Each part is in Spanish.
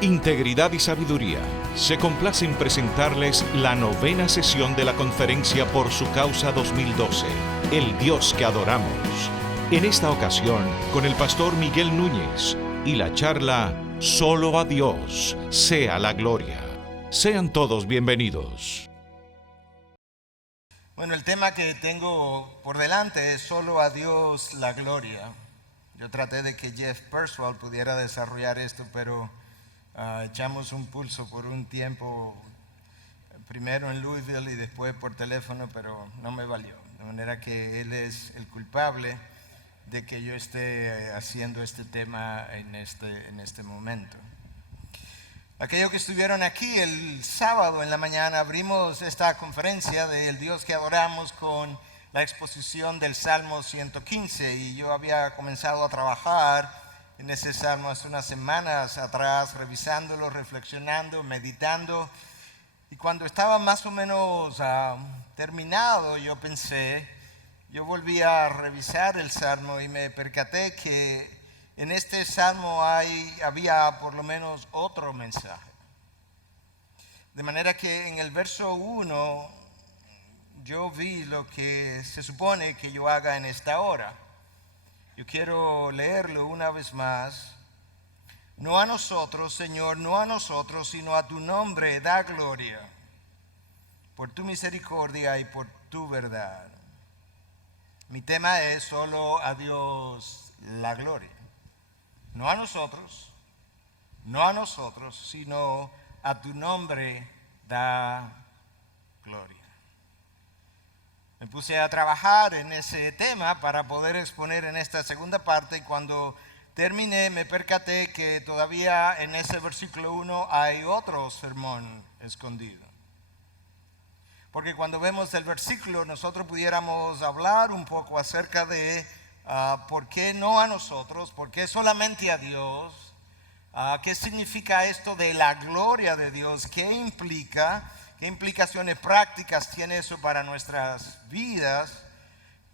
Integridad y Sabiduría se complace en presentarles la 9ª sesión de la Conferencia por su Causa 2012, El Dios que Adoramos. En esta ocasión, con el pastor Miguel Núñez y la charla Solo a Dios sea la gloria. Sean todos bienvenidos. Bueno, el tema que tengo por delante es Solo a Dios la gloria. Yo traté de que Jeff Perswell pudiera desarrollar esto, pero echamos un pulso por un tiempo, primero en Louisville y después por teléfono, pero no me valió. De manera que él es el culpable de que yo esté haciendo este tema en este momento. Aquellos que estuvieron aquí el sábado en la mañana abrimos esta conferencia de El Dios que Adoramos con la exposición del Salmo 115 y yo había comenzado a trabajar en ese salmo hace unas semanas atrás, revisándolo, reflexionando, meditando. Y cuando estaba más o menos terminado, yo volví a revisar el salmo y me percaté que en este salmo había por lo menos otro mensaje. De manera que en el verso 1 yo vi lo que se supone que yo haga en esta hora. Yo quiero leerlo una vez más. No a nosotros, Señor, no a nosotros, sino a tu nombre da gloria, por tu misericordia y por tu verdad. Mi tema es solo a Dios la gloria. No a nosotros, sino a tu nombre da gloria. Me puse a trabajar en ese tema para poder exponer en esta segunda parte y cuando terminé me percaté que todavía en ese versículo 1 hay otro sermón escondido. Porque cuando vemos el versículo nosotros pudiéramos hablar un poco acerca de por qué no a nosotros, por qué solamente a Dios, qué significa esto de la gloria de Dios, qué implica. ¿Qué implicaciones prácticas tiene eso para nuestras vidas?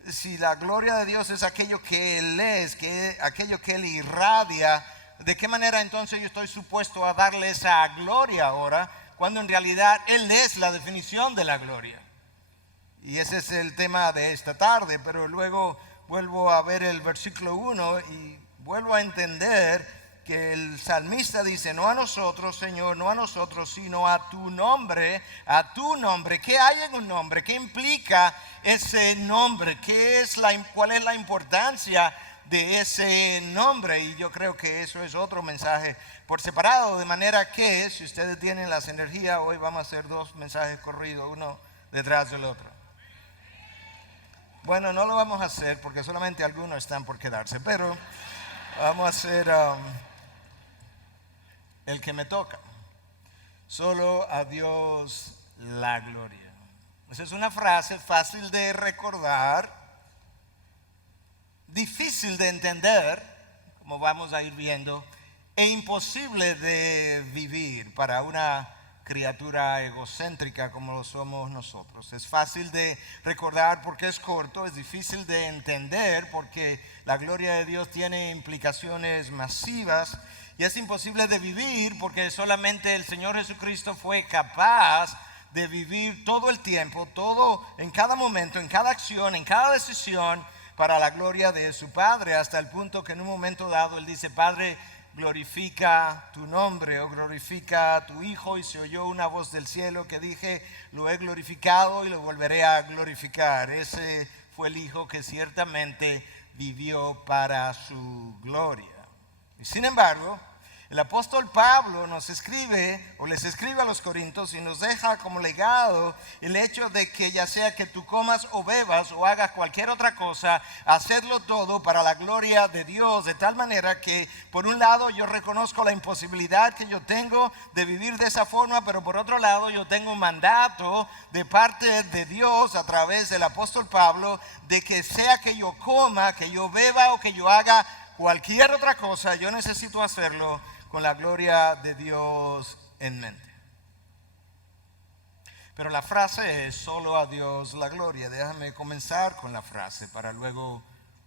Si la gloria de Dios es aquello que Él es, aquello que Él irradia, ¿de qué manera entonces yo estoy supuesto a darle esa gloria ahora, cuando en realidad Él es la definición de la gloria? Y ese es el tema de esta tarde, pero luego vuelvo a ver el versículo 1 y vuelvo a entender que el salmista dice, no a nosotros, Señor, no a nosotros, sino a tu nombre, a tu nombre. ¿Qué hay en un nombre? ¿Qué implica ese nombre? ¿Cuál es la importancia de ese nombre? Y yo creo que eso es otro mensaje por separado, de manera que si ustedes tienen las energías, hoy vamos a hacer 2 mensajes corridos, uno detrás del otro. Bueno, no lo vamos a hacer porque solamente algunos están por quedarse, pero vamos a hacer el que me toca. Solo a Dios la gloria. Esa es una frase fácil de recordar, difícil de entender, como vamos a ir viendo, e imposible de vivir para una criatura egocéntrica como lo somos nosotros. Es fácil de recordar porque es corto, es difícil de entender porque la gloria de Dios tiene implicaciones masivas. Y es imposible de vivir porque solamente el Señor Jesucristo fue capaz de vivir todo el tiempo, todo en cada momento, en cada acción, en cada decisión para la gloria de su Padre, hasta el punto que en un momento dado Él dice, Padre, glorifica tu nombre o glorifica a tu Hijo, y se oyó una voz del cielo que dije, lo he glorificado y lo volveré a glorificar. Ese fue el Hijo que ciertamente vivió para su gloria. Y sin embargo, el apóstol Pablo les escribe a los Corintios y nos deja como legado el hecho de que ya sea que tú comas o bebas o hagas cualquier otra cosa, hacedlo todo para la gloria de Dios, de tal manera que por un lado yo reconozco la imposibilidad que yo tengo de vivir de esa forma, pero por otro lado yo tengo un mandato de parte de Dios a través del apóstol Pablo de que sea que yo coma, que yo beba o que yo haga cualquier otra cosa, yo necesito hacerlo con la gloria de Dios en mente. Pero la frase es solo a Dios la gloria. Déjame comenzar con la frase para luego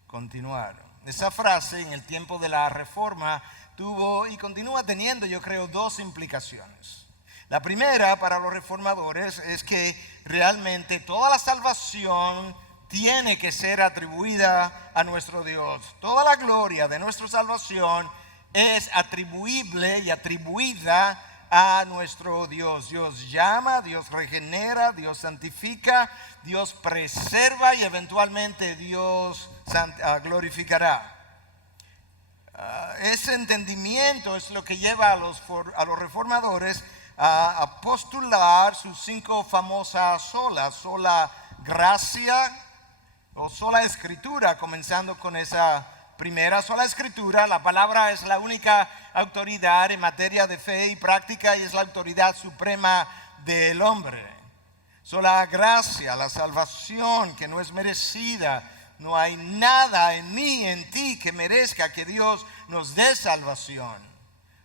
continuar. Esa frase en el tiempo de la Reforma tuvo y continúa teniendo, yo creo, dos implicaciones. La primera para los reformadores es que realmente toda la salvación tiene que ser atribuida a nuestro Dios. Toda la gloria de nuestra salvación es atribuible y atribuida a nuestro Dios. Dios llama, Dios regenera, Dios santifica, Dios preserva y eventualmente Dios glorificará. Ese entendimiento es lo que lleva a los reformadores a postular sus 5 famosas solas: sola gracia o sola escritura, comenzando con esa primera. Sola escritura, la palabra es la única autoridad en materia de fe y práctica y es la autoridad suprema del hombre. Sola gracia, la salvación que no es merecida. No hay nada en mí, en ti, que merezca que Dios nos dé salvación.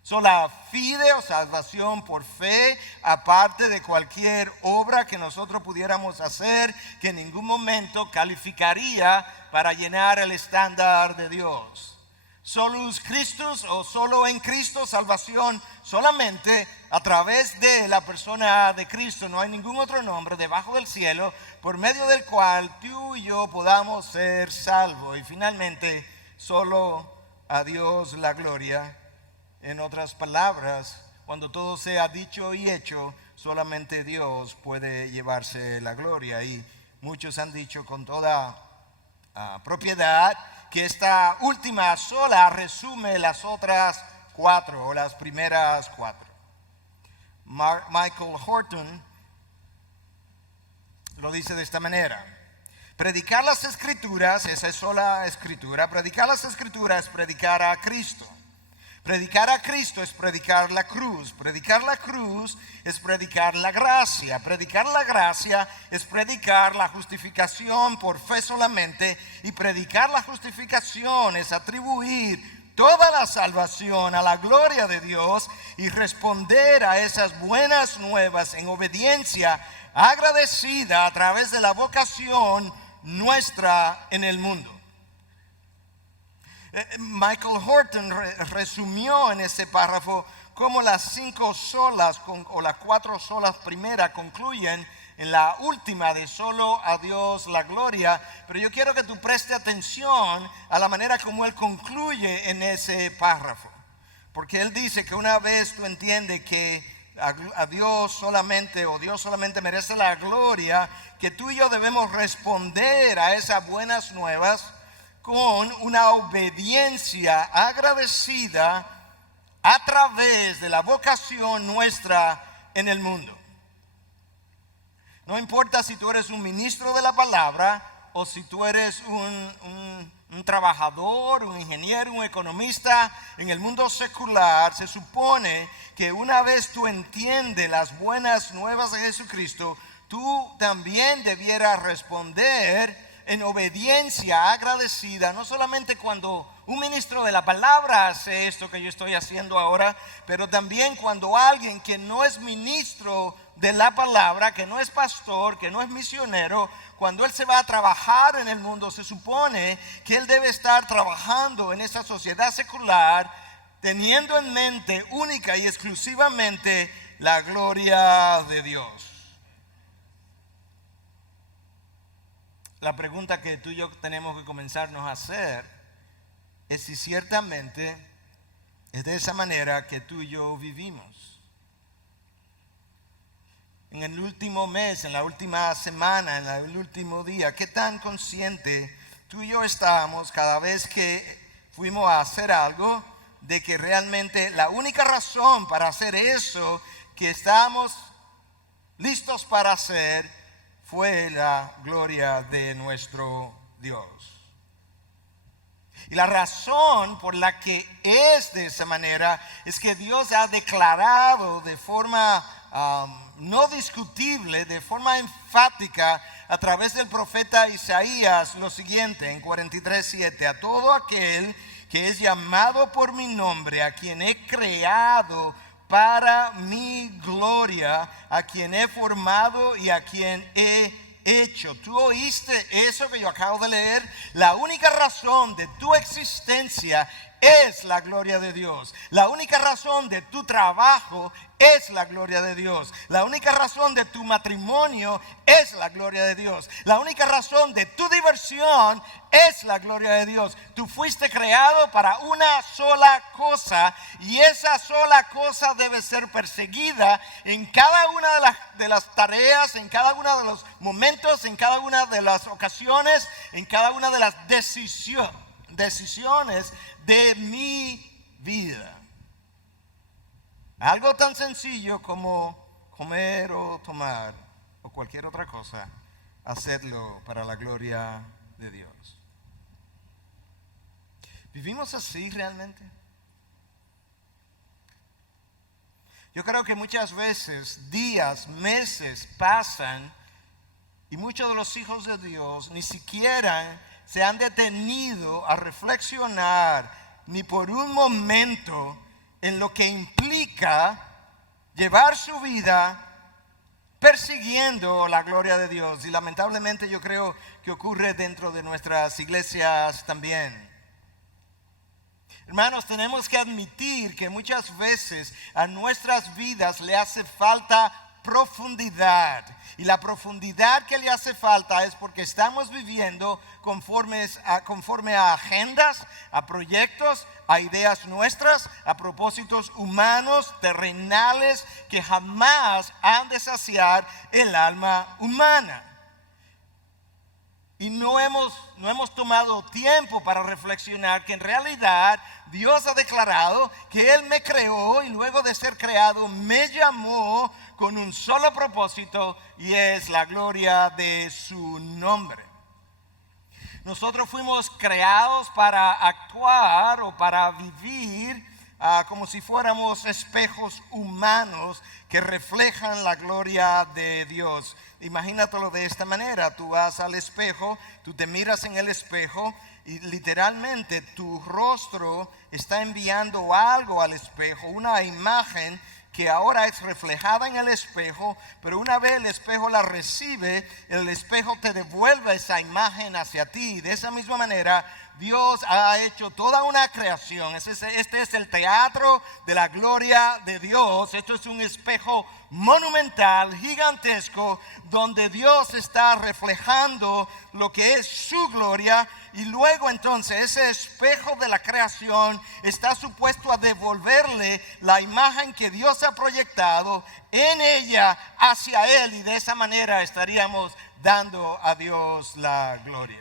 Sola fide o salvación por fe, aparte de cualquier obra que nosotros pudiéramos hacer, que en ningún momento calificaría para llenar el estándar de Dios. Solus Christus, o solo en Cristo, salvación solamente a través de la persona de Cristo. No hay ningún otro nombre debajo del cielo por medio del cual tú y yo podamos ser salvos. Y finalmente, solo a Dios la gloria. En otras palabras, cuando todo sea dicho y hecho, solamente Dios puede llevarse la gloria. Y muchos han dicho con toda propiedad que esta última sola resume las otras 4 o las primeras 4. Michael Horton lo dice de esta manera: predicar las escrituras, esa es sola escritura. Predicar las escrituras es predicar a Cristo. Predicar a Cristo es predicar la cruz. Predicar la cruz es predicar la gracia. Predicar la gracia es predicar la justificación por fe solamente. Y predicar la justificación es atribuir toda la salvación a la gloria de Dios y responder a esas buenas nuevas en obediencia agradecida a través de la vocación nuestra en el mundo. Michael Horton resumió en ese párrafo cómo las 5 solas o las 4 solas primeras concluyen en la última de solo a Dios la gloria. Pero yo quiero que tú prestes atención a la manera como él concluye en ese párrafo, porque él dice que una vez tú entiendes que a Dios solamente, o Dios solamente merece la gloria, que tú y yo debemos responder a esas buenas nuevas con una obediencia agradecida a través de la vocación nuestra en el mundo. No importa si tú eres un ministro de la palabra o si tú eres un trabajador, un ingeniero, un economista en el mundo secular, se supone que una vez tú entiendes las buenas nuevas de Jesucristo, tú también debieras responder en obediencia agradecida, no solamente cuando un ministro de la palabra hace esto que yo estoy haciendo ahora, pero también cuando alguien que no es ministro de la palabra, que no es pastor, que no es misionero, cuando él se va a trabajar en el mundo, se supone que él debe estar trabajando en esta sociedad secular, teniendo en mente única y exclusivamente la gloria de Dios. La pregunta que tú y yo tenemos que comenzarnos a hacer es si ciertamente es de esa manera que tú y yo vivimos. En el último mes, en la última semana, en el último día, ¿qué tan consciente tú y yo estábamos cada vez que fuimos a hacer algo de que realmente la única razón para hacer eso que estábamos listos para hacer fue la gloria de nuestro Dios? Y la razón por la que es de esa manera es que Dios ha declarado de forma no discutible, de forma enfática a través del profeta Isaías lo siguiente en 43:7: a todo aquel que es llamado por mi nombre, a quien he creado para mi gloria, a quien he formado y a quien he hecho. ¿Tú oíste eso que yo acabo de leer? La única razón de tu existencia es la gloria de Dios. La única razón de tu trabajo es la gloria de Dios. La única razón de tu matrimonio es la gloria de Dios. La única razón de tu diversión es la gloria de Dios. Tú fuiste creado para una sola cosa y esa sola cosa debe ser perseguida en cada una de las tareas, en cada uno de los momentos, en cada una de las ocasiones, en cada una de las decisiones de mi vida. Algo tan sencillo como comer o tomar o cualquier otra cosa, hacerlo para la gloria de Dios. ¿Vivimos así realmente? Yo creo que muchas veces días, meses pasan y muchos de los hijos de Dios ni siquiera se han detenido a reflexionar ni por un momento en lo que implica llevar su vida persiguiendo la gloria de Dios. Y lamentablemente yo creo que ocurre dentro de nuestras iglesias también. Hermanos, tenemos que admitir que muchas veces a nuestras vidas le hace falta profundidad. Y la profundidad que le hace falta es porque estamos viviendo conforme a agendas, a proyectos, a ideas nuestras, a propósitos humanos, terrenales, que jamás han de saciar el alma humana. Y no hemos tomado tiempo para reflexionar que en realidad Dios ha declarado que Él me creó y luego de ser creado me llamó con un solo propósito y es la gloria de su nombre. Nosotros fuimos creados para actuar o para vivir como si fuéramos espejos humanos que reflejan la gloria de Dios. Imagínatelo de esta manera: tú vas al espejo, tú te miras en el espejo y literalmente tu rostro está enviando algo al espejo, una imagen que ahora es reflejada en el espejo, pero una vez el espejo la recibe, el espejo te devuelve esa imagen hacia ti. De esa misma manera, Dios ha hecho toda una creación. Este es el teatro de la gloria de Dios. Esto es un espejo monumental, gigantesco, donde Dios está reflejando lo que es su gloria. Y luego entonces ese espejo de la creación está supuesto a devolverle la imagen que Dios ha proyectado en ella hacia Él. Y de esa manera estaríamos dando a Dios la gloria.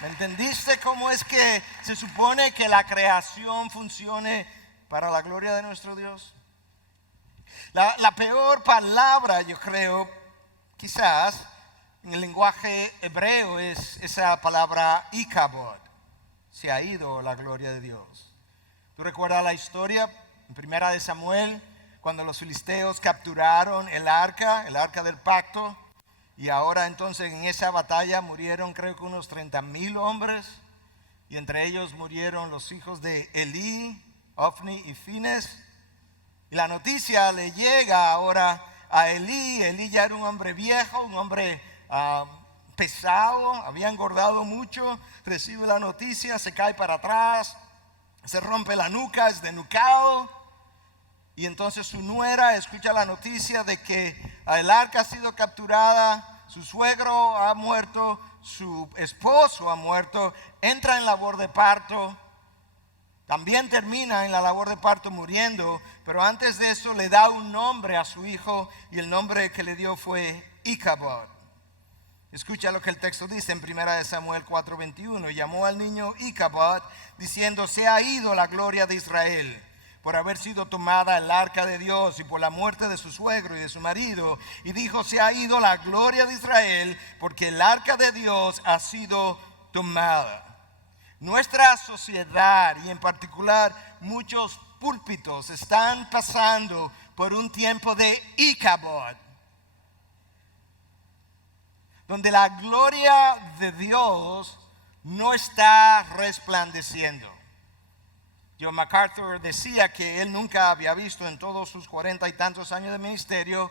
¿Me entendiste cómo es que se supone que la creación funcione para la gloria de nuestro Dios? La peor palabra, yo creo, quizás, en el lenguaje hebreo es esa palabra Ichabod. Se ha ido la gloria de Dios. ¿Tú recuerdas la historia en Primera de Samuel, cuando los filisteos capturaron el arca del pacto? Y ahora entonces en esa batalla murieron creo que unos 30,000 hombres. Y entre ellos murieron los hijos de Elí, Ofni y Fines. Y la noticia le llega ahora a Elí. Elí ya era un hombre viejo, un hombre pesado, había engordado mucho. Recibe la noticia, se cae para atrás, se rompe la nuca, es desnucado. Y entonces su nuera escucha la noticia de que el arca ha sido capturada, su suegro ha muerto, su esposo ha muerto, entra en labor de parto, también termina en la labor de parto muriendo, pero antes de eso le da un nombre a su hijo y el nombre que le dio fue Ichabod. Escucha lo que el texto dice en 1 Samuel 4:21. Llamó al niño Ichabod diciendo: se ha ido la gloria de Israel por haber sido tomada el arca de Dios y por la muerte de su suegro y de su marido. Y dijo: se ha ido la gloria de Israel porque el arca de Dios ha sido tomada. Nuestra sociedad y en particular muchos púlpitos están pasando por un tiempo de Ichabod, donde la gloria de Dios no está resplandeciendo. John MacArthur decía que él nunca había visto en todos sus 40 y tantos años de ministerio,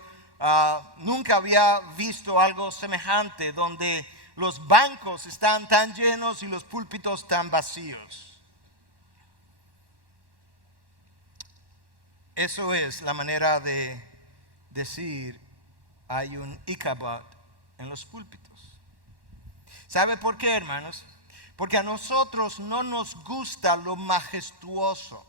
nunca había visto algo semejante donde los bancos están tan llenos y los púlpitos tan vacíos. Eso es la manera de decir hay un Ichabod en los púlpitos. ¿Sabe por qué, hermanos? Porque a nosotros no nos gusta lo majestuoso,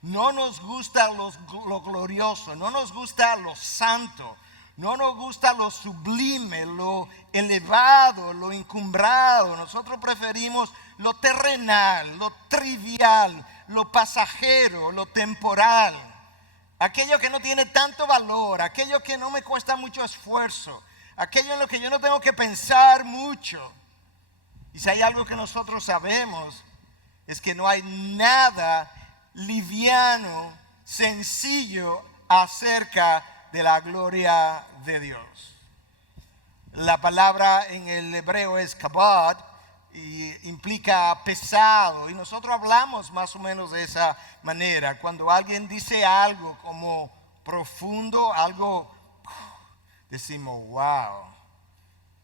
no nos gusta lo glorioso, no nos gusta lo santo, no nos gusta lo sublime, lo elevado, lo encumbrado. Nosotros preferimos lo terrenal, lo trivial, lo pasajero, lo temporal. Aquello que no tiene tanto valor, aquello que no me cuesta mucho esfuerzo, aquello en lo que yo no tengo que pensar mucho. Y si hay algo que nosotros sabemos, es que no hay nada liviano, sencillo acerca de la gloria de Dios. La palabra en el hebreo es kabod y implica pesado, y nosotros hablamos más o menos de esa manera. Cuando alguien dice algo como profundo, algo, decimos wow.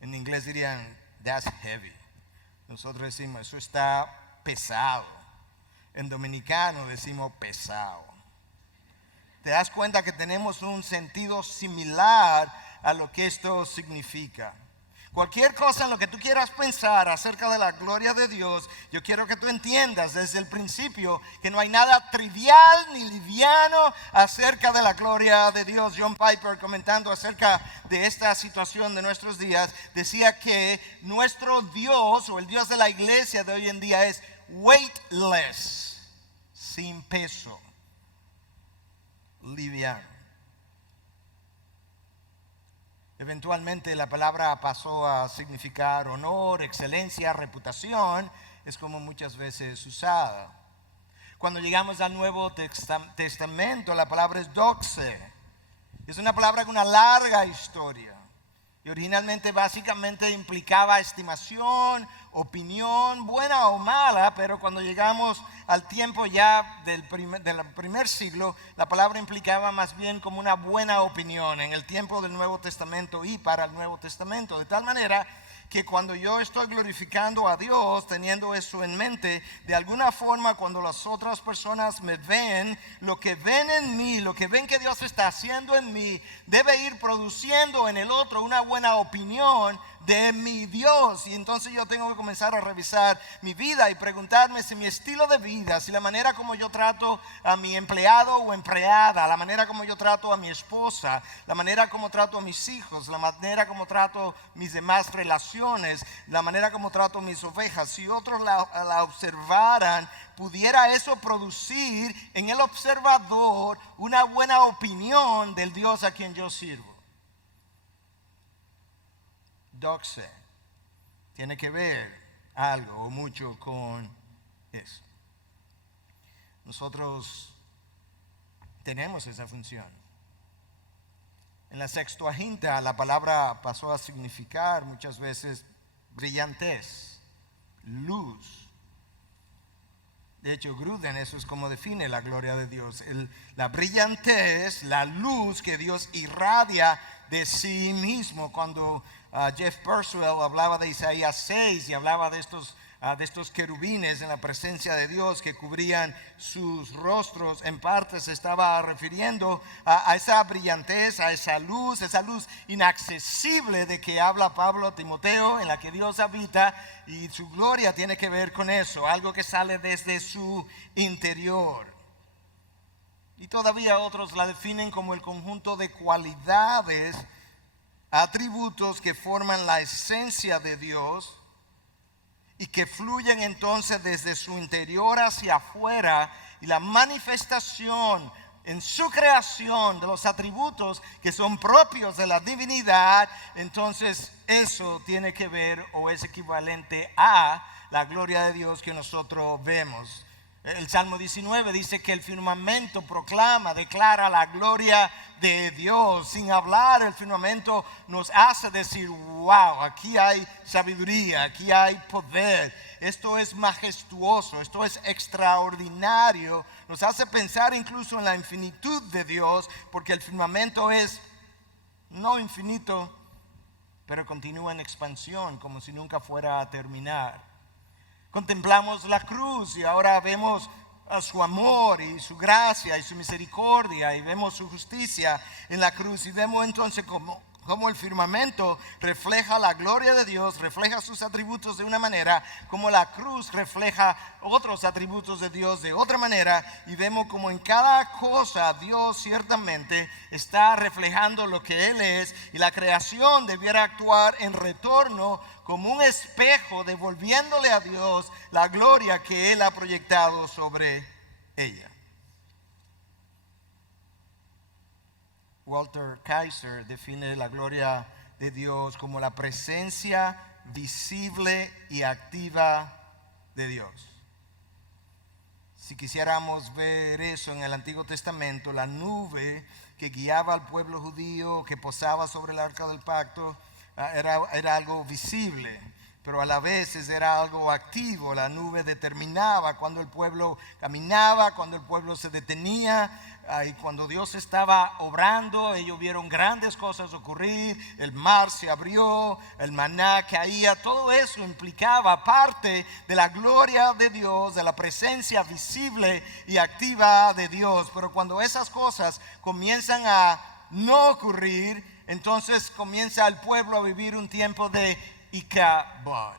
En inglés dirían that's heavy. Nosotros decimos eso está pesado. En dominicano decimos pesado. Te das cuenta que tenemos un sentido similar a lo que esto significa. Cualquier cosa en lo que tú quieras pensar acerca de la gloria de Dios, yo quiero que tú entiendas desde el principio que no hay nada trivial ni liviano acerca de la gloria de Dios. John Piper, comentando acerca de esta situación de nuestros días, decía que nuestro Dios o el Dios de la iglesia de hoy en día es weightless, sin peso, liviano. Eventualmente la palabra pasó a significar honor, excelencia, reputación. Es como muchas veces usada. Cuando llegamos al Nuevo Testamento, la palabra es doxe. Es una palabra con una larga historia. Y originalmente básicamente implicaba estimación, opinión, buena o mala, pero cuando llegamos al tiempo ya del primer siglo, la palabra implicaba más bien como una buena opinión en el tiempo del Nuevo Testamento y para el Nuevo Testamento. De tal manera que cuando yo estoy glorificando a Dios, teniendo eso en mente, de alguna forma cuando las otras personas me ven, lo que ven en mí, lo que ven que Dios está haciendo en mí, debe ir produciendo en el otro una buena opinión de mi Dios. Y entonces yo tengo que comenzar a revisar mi vida y preguntarme si mi estilo de vida, si la manera como yo trato a mi empleado o empleada, la manera como yo trato a mi esposa, la manera como trato a mis hijos, la manera como trato mis demás relaciones, la manera como trato a mis ovejas, si otros la observaran, pudiera eso producir en el observador una buena opinión del Dios a quien yo sirvo. Doxe tiene que ver algo o mucho con eso. Nosotros tenemos esa función. En la Sextuaginta la palabra pasó a significar muchas veces brillantez, luz. De hecho, Gruden, eso es como define la gloria de Dios. La brillantez, la luz que Dios irradia de sí mismo. Cuando Jeff Purcell hablaba de Isaías 6 y hablaba de estos querubines en la presencia de Dios que cubrían sus rostros, en parte se estaba refiriendo a esa brillantez, a esa luz inaccesible de que habla Pablo a Timoteo, en la que Dios habita, y su gloria tiene que ver con eso, algo que sale desde su interior. Y todavía otros la definen como el conjunto de cualidades, atributos que forman la esencia de Dios y que fluyen entonces desde su interior hacia afuera, y la manifestación en su creación de los atributos que son propios de la divinidad. Entonces eso tiene que ver o es equivalente a la gloria de Dios que nosotros vemos. El Salmo 19 dice que el firmamento proclama, declara la gloria de Dios. Sin hablar, el firmamento nos hace decir, wow, aquí hay sabiduría, aquí hay poder. Esto es majestuoso, esto es extraordinario. Nos hace pensar incluso en la infinitud de Dios, porque el firmamento es no infinito, pero continúa en expansión como si nunca fuera a terminar. Contemplamos la cruz y ahora vemos a su amor y su gracia y su misericordia, y vemos su justicia en la cruz, y vemos entonces como el firmamento refleja la gloria de Dios, refleja sus atributos de una manera, como la cruz refleja otros atributos de Dios de otra manera, y vemos como en cada cosa Dios ciertamente está reflejando lo que Él es, y la creación debiera actuar en retorno como un espejo, devolviéndole a Dios la gloria que Él ha proyectado sobre ella. Walter Kaiser define la gloria de Dios como la presencia visible y activa de Dios. Si quisiéramos ver eso en el Antiguo Testamento, la nube que guiaba al pueblo judío, que posaba sobre el arca del pacto, era algo visible, pero a la vez era algo activo. La nube determinaba cuando el pueblo caminaba, cuando el pueblo se detenía, y cuando Dios estaba obrando. Ellos vieron grandes cosas ocurrir, el mar se abrió, el maná caía. Todo eso implicaba parte de la gloria de Dios, de la presencia visible y activa de Dios. Pero cuando esas cosas comienzan a no ocurrir, entonces comienza el pueblo a vivir un tiempo de Icabod.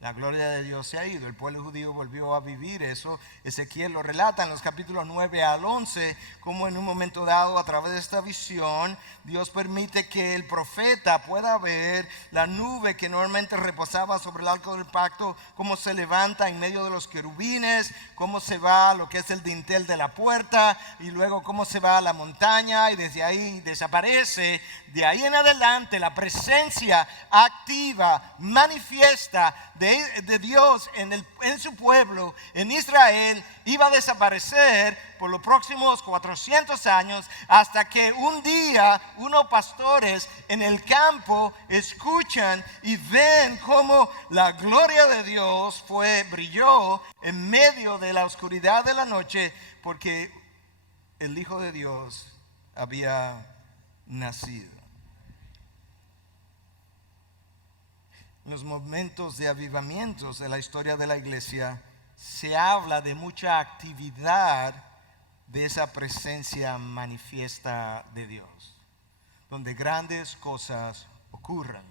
La gloria de Dios se ha ido. El pueblo judío volvió a vivir eso. Ezequiel lo relata en los capítulos 9 al 11, como en un momento dado, a través de esta visión, Dios permite que el profeta pueda ver la nube que normalmente reposaba sobre el arca del pacto, cómo se levanta en medio de los querubines, cómo se va a lo que es el dintel de la puerta, y luego cómo se va a la montaña y desde ahí desaparece. De ahí en adelante la presencia activa, manifiesta de Dios en su pueblo, en Israel, iba a desaparecer por los próximos 400 años, hasta que un día unos pastores en el campo escuchan y ven cómo la gloria de Dios brilló en medio de la oscuridad de la noche, porque el Hijo de Dios había nacido. En los momentos de avivamientos de la historia de la iglesia se habla de mucha actividad de esa presencia manifiesta de Dios, donde grandes cosas ocurren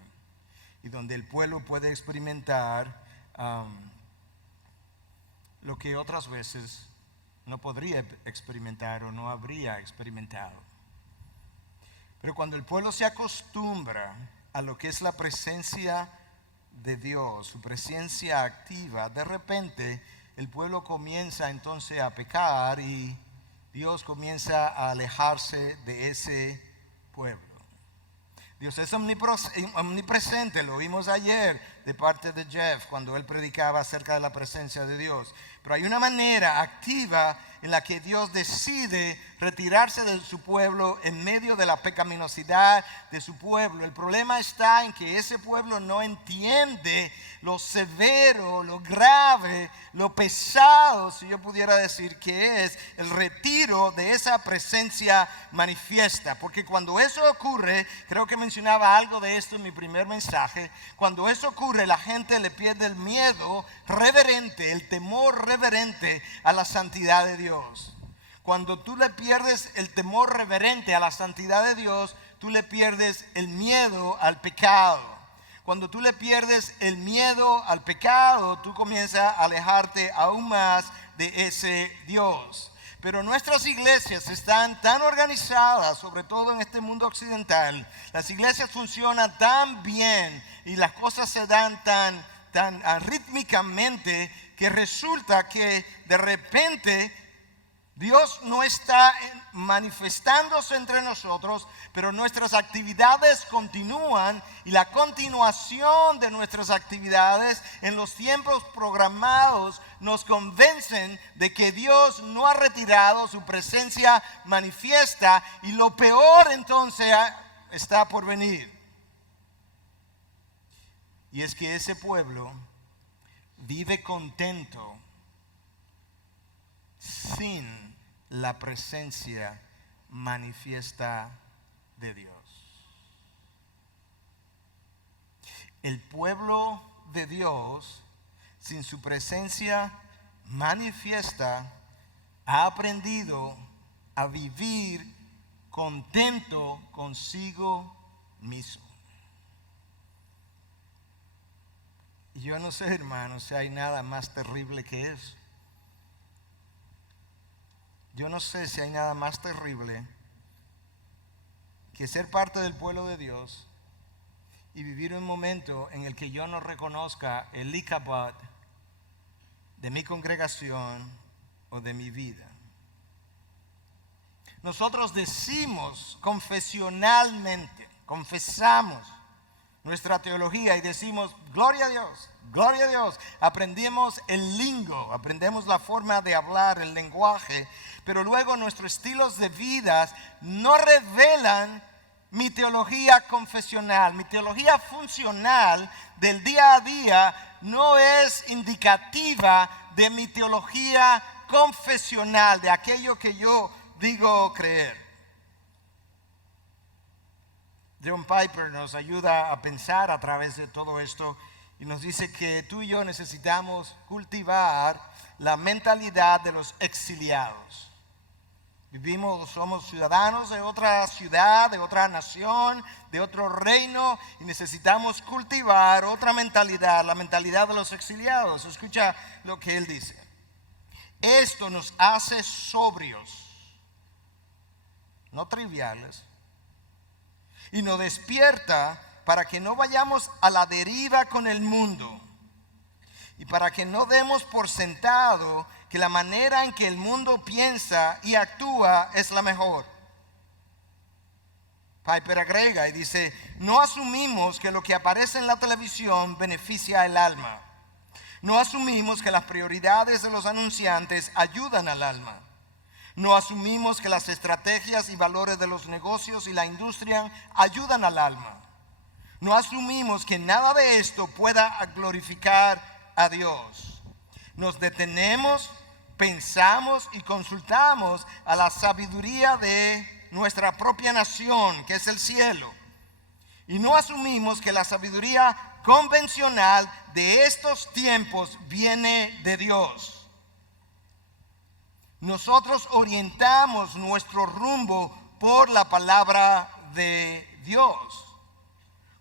y donde el pueblo puede experimentar lo que otras veces no podría experimentar o no habría experimentado. Pero cuando el pueblo se acostumbra a lo que es la presencia de Dios, su presencia activa, de repente el pueblo comienza entonces a pecar y Dios comienza a alejarse de ese pueblo. Dios es omnipresente, lo vimos ayer de parte de Jeff cuando él predicaba acerca de la presencia de Dios. Pero hay una manera activa en la que Dios decide retirarse de su pueblo en medio de la pecaminosidad de su pueblo. El problema está en que ese pueblo no entiende lo severo, lo grave, lo pesado, si yo pudiera decir, que es el retiro de esa presencia manifiesta. Porque cuando eso ocurre, creo que mencionaba algo de esto en mi primer mensaje, cuando eso ocurre, la gente le pierde el miedo reverente, el temor reverente a la santidad de Dios. Cuando tú le pierdes el temor reverente a la santidad de Dios, tú le pierdes el miedo al pecado. Cuando tú le pierdes el miedo al pecado, tú comienzas a alejarte aún más de ese Dios. Pero nuestras iglesias están tan organizadas, sobre todo en este mundo occidental. Las iglesias funcionan tan bien y las cosas se dan tan rítmicamente, que resulta que de repente Dios no está manifestándose entre nosotros, pero nuestras actividades continúan, y la continuación de nuestras actividades en los tiempos programados nos convencen de que Dios no ha retirado su presencia manifiesta, y lo peor entonces está por venir. Y es que ese pueblo vive contento sin la presencia manifiesta de Dios. el pueblo de Dios, sin su presencia manifiesta, ha aprendido a vivir contento consigo mismo. Y yo no sé, hermanos, si hay nada más terrible que eso. Yo no sé si hay nada más terrible que ser parte del pueblo de Dios y vivir un momento en el que yo no reconozca el Ichabod de mi congregación o de mi vida. Nosotros decimos confesionalmente, confesamos nuestra teología y decimos gloria a Dios, gloria a Dios. Aprendemos el lingo, aprendemos la forma de hablar, el lenguaje, pero luego nuestros estilos de vida no revelan mi teología confesional. Mi teología funcional del día a día no es indicativa de mi teología confesional, de aquello que yo digo creer. John Piper nos ayuda a pensar a través de todo esto y nos dice que tú y yo necesitamos cultivar la mentalidad de los exiliados. Somos ciudadanos de otra ciudad, de otra nación, de otro reino y necesitamos cultivar otra mentalidad, la mentalidad de los exiliados. Escucha lo que él dice. Esto nos hace sobrios, no triviales, y nos despierta para que no vayamos a la deriva con el mundo y para que no demos por sentado que la manera en que el mundo piensa y actúa es la mejor. Piper agrega y dice, no asumimos que lo que aparece en la televisión beneficia el alma. No asumimos que las prioridades de los anunciantes ayudan al alma. No asumimos que las estrategias y valores de los negocios y la industria ayudan al alma. No asumimos que nada de esto pueda glorificar a Dios. Nos detenemos, pensamos y consultamos a la sabiduría de nuestra propia nación, que es el cielo. Y no asumimos que la sabiduría convencional de estos tiempos viene de Dios. Nosotros orientamos nuestro rumbo por la palabra de Dios.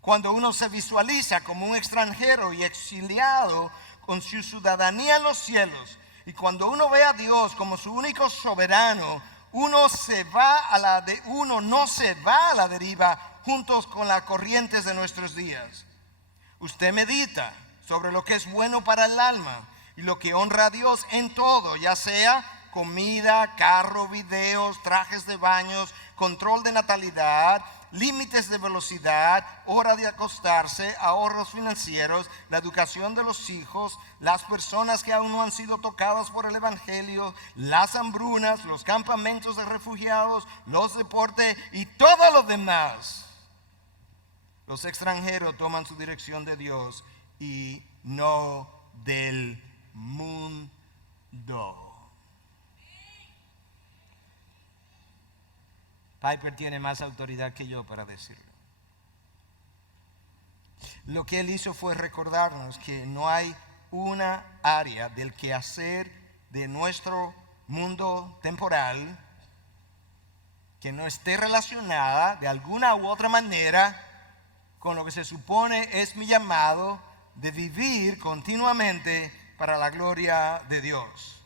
Cuando uno se visualiza como un extranjero y exiliado con su ciudadanía en los cielos, y cuando uno ve a Dios como su único soberano, uno no se va a la deriva juntos con las corrientes de nuestros días. Usted medita sobre lo que es bueno para el alma y lo que honra a Dios en todo, ya sea comida, carro, videos, trajes de baños, control de natalidad, límites de velocidad, hora de acostarse, ahorros financieros, la educación de los hijos, las personas que aún no han sido tocadas por el evangelio, las hambrunas, los campamentos de refugiados, los deportes y todo lo demás. Los extranjeros toman su dirección de Dios y no del mundo. Piper tiene más autoridad que yo para decirlo. Lo que él hizo fue recordarnos que no hay una área del quehacer de nuestro mundo temporal que no esté relacionada de alguna u otra manera con lo que se supone es mi llamado de vivir continuamente para la gloria de Dios.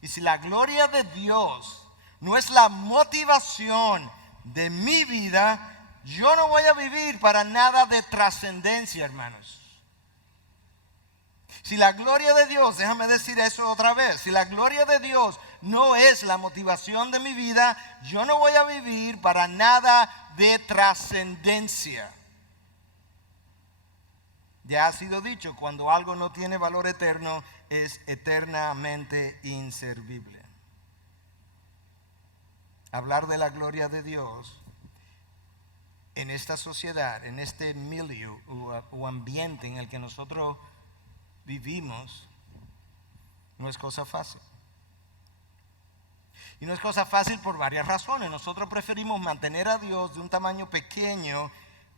Y si la gloria de Dios no es la motivación de mi vida, yo no voy a vivir para nada de trascendencia, hermanos. Si la gloria de Dios, déjame decir eso otra vez, si la gloria de Dios no es la motivación de mi vida, yo no voy a vivir para nada de trascendencia. Ya ha sido dicho, cuando algo no tiene valor eterno, es eternamente inservible. Hablar de la gloria de Dios en esta sociedad, en este milieu o ambiente en el que nosotros vivimos, no es cosa fácil. Y no es cosa fácil por varias razones. Nosotros preferimos mantener a Dios de un tamaño pequeño,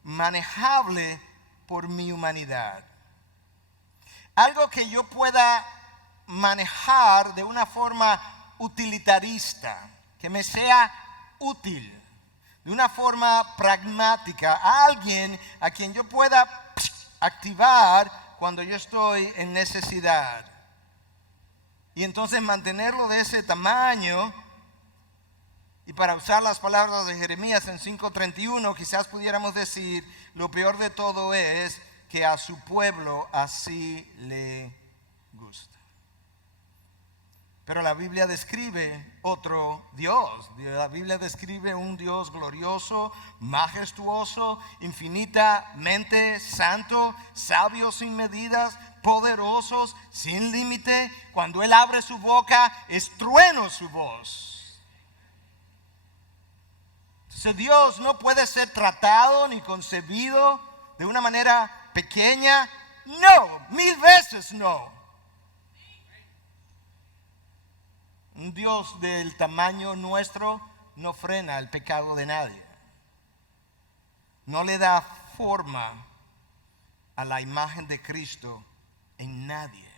manejable por mi humanidad. Algo que yo pueda manejar de una forma utilitarista, que me sea útil, de una forma pragmática, a alguien a quien yo pueda activar cuando yo estoy en necesidad. Y entonces mantenerlo de ese tamaño. Y para usar las palabras de Jeremías en 5:31, quizás pudiéramos decir, lo peor de todo es que a su pueblo así le gusta. Pero la Biblia describe otro Dios. La Biblia describe un Dios glorioso, majestuoso, infinitamente santo, sabio sin medidas, poderosos, sin límite. Cuando Él abre su boca, es trueno su voz. Entonces Dios no puede ser tratado ni concebido de una manera pequeña. No, 1000 veces no. Un Dios del tamaño nuestro no frena el pecado de nadie. No le da forma a la imagen de Cristo en nadie.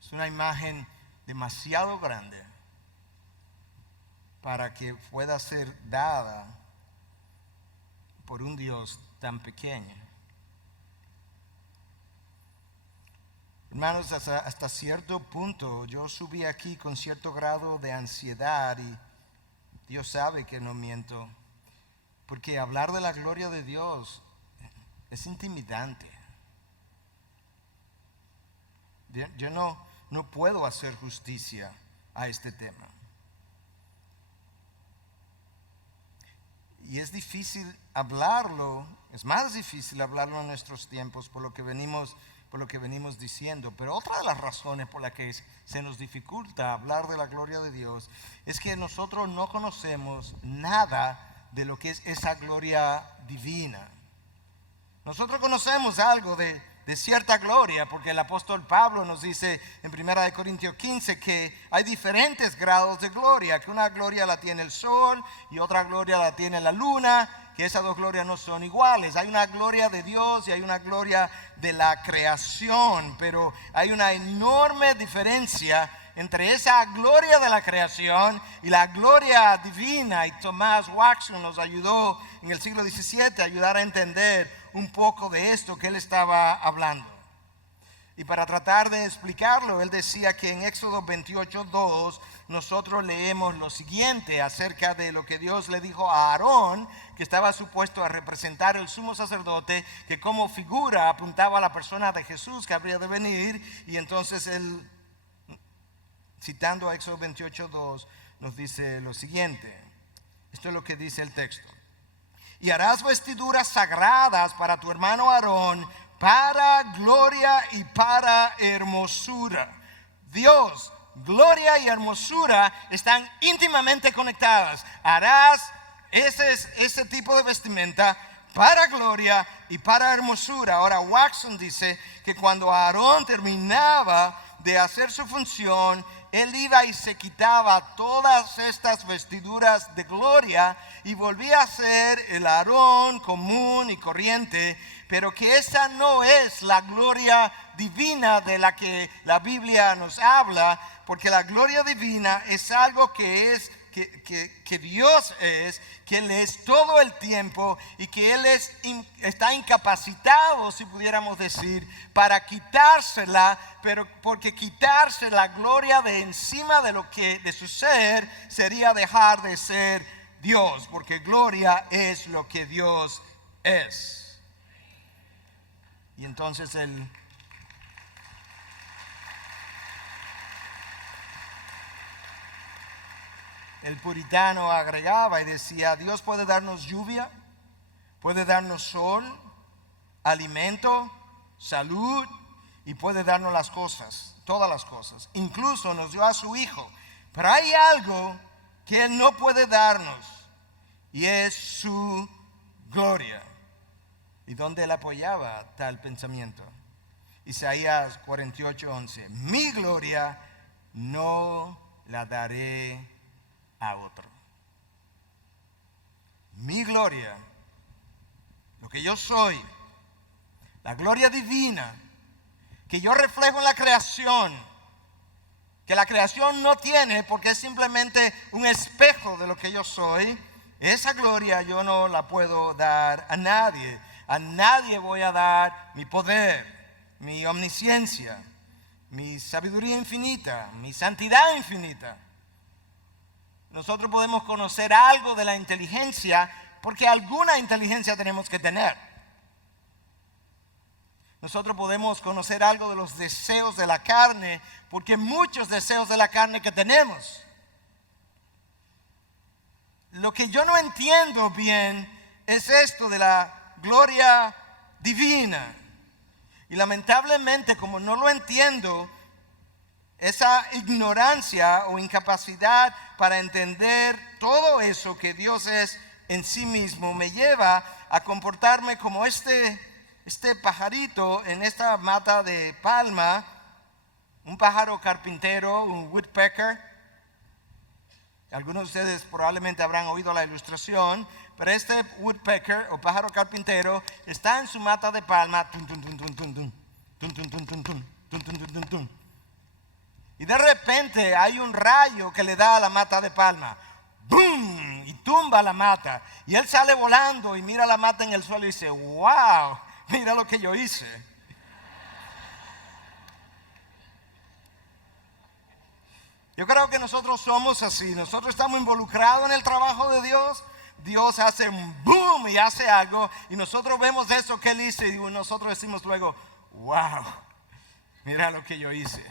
Es una imagen demasiado grande para que pueda ser dada por un Dios tan pequeño. Hermanos, hasta cierto punto yo subí aquí con cierto grado de ansiedad y Dios sabe que no miento, porque hablar de la gloria de Dios es intimidante. Yo no puedo hacer justicia a este tema. Y es difícil hablarlo, es más difícil hablarlo en nuestros tiempos por lo que venimos diciendo. Pero otra de las razones por las que se nos dificulta hablar de la gloria de Dios es que nosotros no conocemos nada de lo que es esa gloria divina. Nosotros conocemos algo de cierta gloria, porque el apóstol Pablo nos dice en 1 Corintios 15 que hay diferentes grados de gloria, que una gloria la tiene el sol y otra gloria la tiene la luna, que esas dos glorias no son iguales. Hay una gloria de Dios y hay una gloria de la creación, pero hay una enorme diferencia entre esa gloria de la creación y la gloria divina. Y Thomas Watson nos ayudó en el siglo XVII a ayudar a entender un poco de esto que él estaba hablando. Y para tratar de explicarlo, él decía que en Éxodo 28:2 nosotros leemos lo siguiente acerca de lo que Dios le dijo a Aarón, que estaba supuesto a representar el sumo sacerdote, que como figura apuntaba a la persona de Jesús que habría de venir. Y entonces él, citando a Éxodo 28:2, nos dice lo siguiente. Esto es lo que dice el texto. Y harás vestiduras sagradas para tu hermano Aarón, para gloria y para hermosura. Dios, gloria y hermosura están íntimamente conectadas. Harás ese tipo de vestimenta para gloria y para hermosura. Ahora Watson dice que cuando Aarón terminaba de hacer su función, él iba y se quitaba todas estas vestiduras de gloria y volvía a ser el Aarón común y corriente, pero que esa no es la gloria divina de la que la Biblia nos habla, porque la gloria divina es algo que Dios es, que Él es todo el tiempo y que Él está incapacitado, si pudiéramos decir, para quitársela, pero porque quitarse la gloria de encima de su ser sería dejar de ser Dios, porque gloria es lo que Dios es. Y entonces el puritano agregaba y decía: Dios puede darnos lluvia, puede darnos sol, alimento, salud, y puede darnos las cosas, todas las cosas. Incluso nos dio a su Hijo. Pero hay algo que Él no puede darnos, y es su gloria. ¿Y dónde Él apoyaba tal pensamiento? Isaías 48:11. Mi gloria no la daré a otro. Mi gloria, lo que yo soy, la gloria divina que yo reflejo en la creación, que la creación no tiene porque es simplemente un espejo de lo que yo soy, esa gloria yo no la puedo dar a nadie. A nadie voy a dar mi poder, mi omnisciencia, mi sabiduría infinita, mi santidad infinita. Nosotros podemos conocer algo de la inteligencia porque alguna inteligencia tenemos que tener. Nosotros podemos conocer algo de los deseos de la carne porque muchos deseos de la carne que tenemos. Lo que yo no entiendo bien es esto de la gloria divina. Y lamentablemente, como no lo entiendo, esa ignorancia o incapacidad para entender todo eso que Dios es en sí mismo me lleva a comportarme como este pajarito en esta mata de palma, un pájaro carpintero, un woodpecker. Algunos de ustedes probablemente habrán oído la ilustración, pero este woodpecker o pájaro carpintero está en su mata de palma, y de repente hay un rayo que le da a la mata de palma, ¡boom! Y tumba la mata, y él sale volando y mira la mata en el suelo y dice, ¡wow! Mira lo que yo hice. Yo creo que nosotros somos así. Nosotros estamos involucrados en el trabajo de Dios. Dios hace un boom y hace algo. Y nosotros vemos eso que Él hizo. Y nosotros decimos luego, wow, mira lo que yo hice.